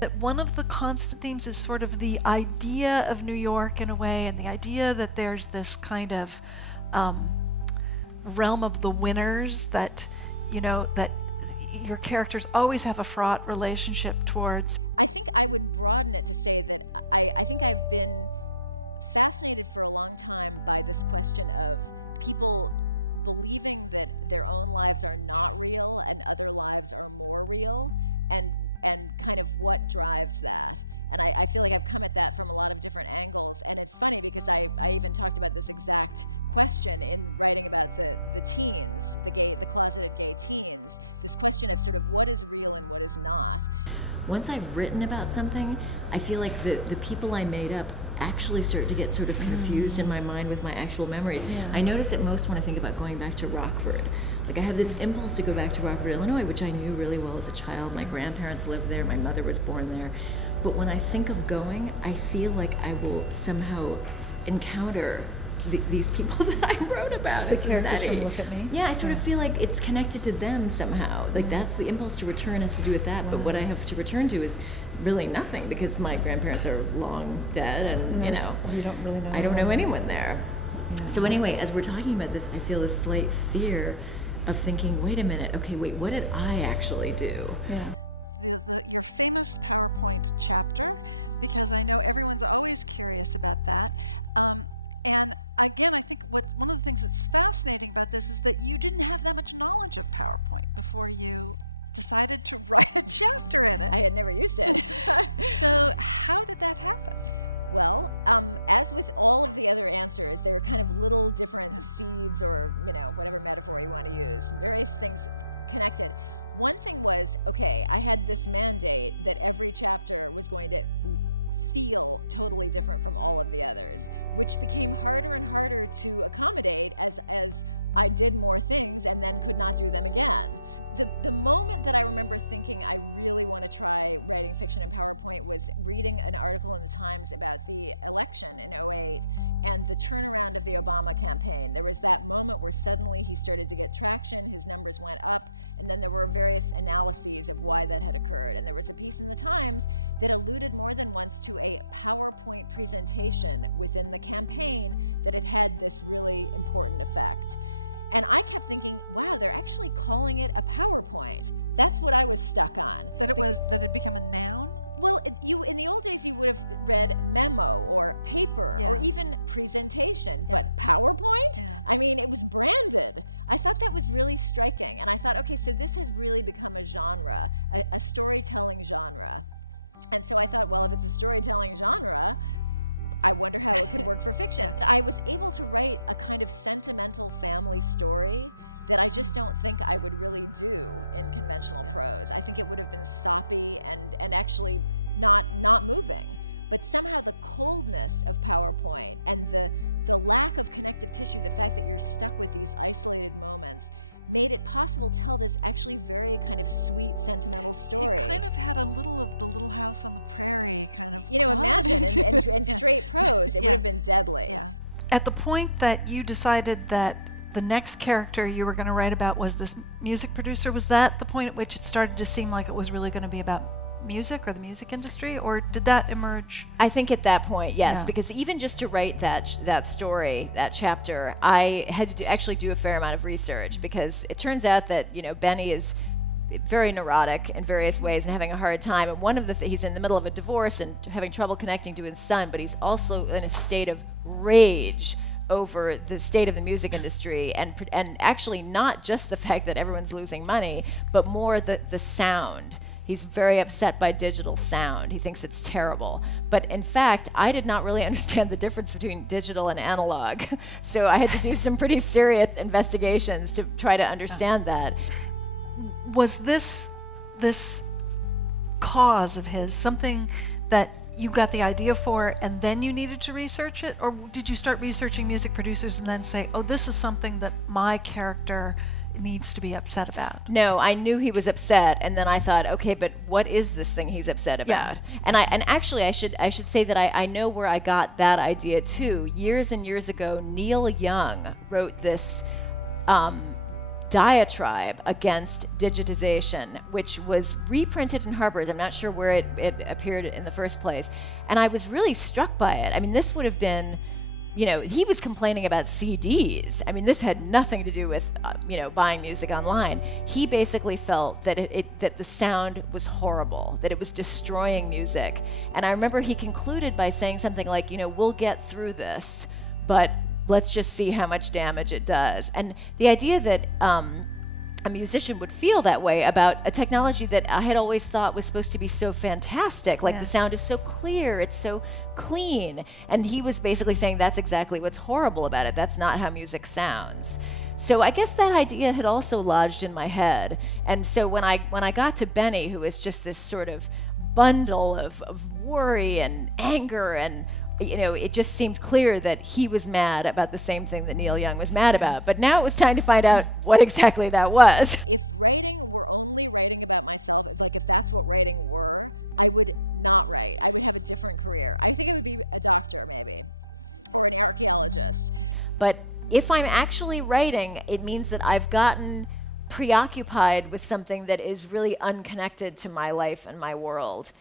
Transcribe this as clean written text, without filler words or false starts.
That one of the constant themes is sort of the idea of New York in a way, and the idea that there's this kind of realm of the winners that, you know, that your characters always have a fraught relationship towards. Once I've written about something, I feel like the people I made up actually start to get sort of confused in my mind with my actual memories. Yeah. I notice it most when I think about going back to Rockford. Like I have this impulse to go back to Rockford, Illinois, which I knew really well as a child. My grandparents lived there, my mother was born there. But when I think of going, I feel like I will somehow encounter these people that I wrote about. The characters from Look at Me? Yeah, I sort of feel like it's connected to them somehow. Like that's the impulse to return has to do with that, but what I have to return to is really nothing because my grandparents are long dead and you know, you don't really know. I don't know anyone there. Yeah. So anyway, as we're talking about this, I feel this slight fear of thinking, wait a minute, okay, wait, what did I actually do? Yeah. At the point that you decided that the next character you were going to write about was this music producer, was that the point at which it started to seem like it was really going to be about music or the music industry, or did that emerge? I think at that point, yes, Yeah. because even just to write that story, that chapter, I had to actually do a fair amount of research because it turns out that, you know, Bennie is very neurotic in various ways and having a hard time. And one of the he's in the middle of a divorce and having trouble connecting to his son, but he's also in a state of rage over the state of the music industry, and actually not just the fact that everyone's losing money, but more the sound. He's very upset by digital sound. He thinks it's terrible. But in fact, I did not really understand the difference between digital and analog. So I had to do some pretty serious investigations to try to understand that. Was this cause of his something that you got the idea for and then you needed to research it? Or did you start researching music producers and then say, oh, this is something that my character needs to be upset about? No, I knew he was upset, and then I thought, okay, but what is this thing he's upset about? Yeah. And actually I should say that I know where I got that idea too. Years and years ago, Neil Young wrote this diatribe against digitization, which was reprinted in Harper's. I'm not sure where it appeared in the first place. And I was really struck by it. I mean, this would have been, you know, he was complaining about CDs. I mean, this had nothing to do with, you know, buying music online. He basically felt that that the sound was horrible, that it was destroying music. And I remember he concluded by saying something like, you know, we'll get through this, but let's just see how much damage it does. And the idea that a musician would feel that way about a technology that I had always thought was supposed to be so fantastic, like the sound is so clear, it's so clean. And he was basically saying that's exactly what's horrible about it. That's not how music sounds. So I guess that idea had also lodged in my head. And so when I got to Bennie, who was just this sort of bundle of worry and anger, and you know, it just seemed clear that he was mad about the same thing that Neil Young was mad about. But now it was time to find out what exactly that was. But if I'm actually writing, it means that I've gotten preoccupied with something that is really unconnected to my life and my world.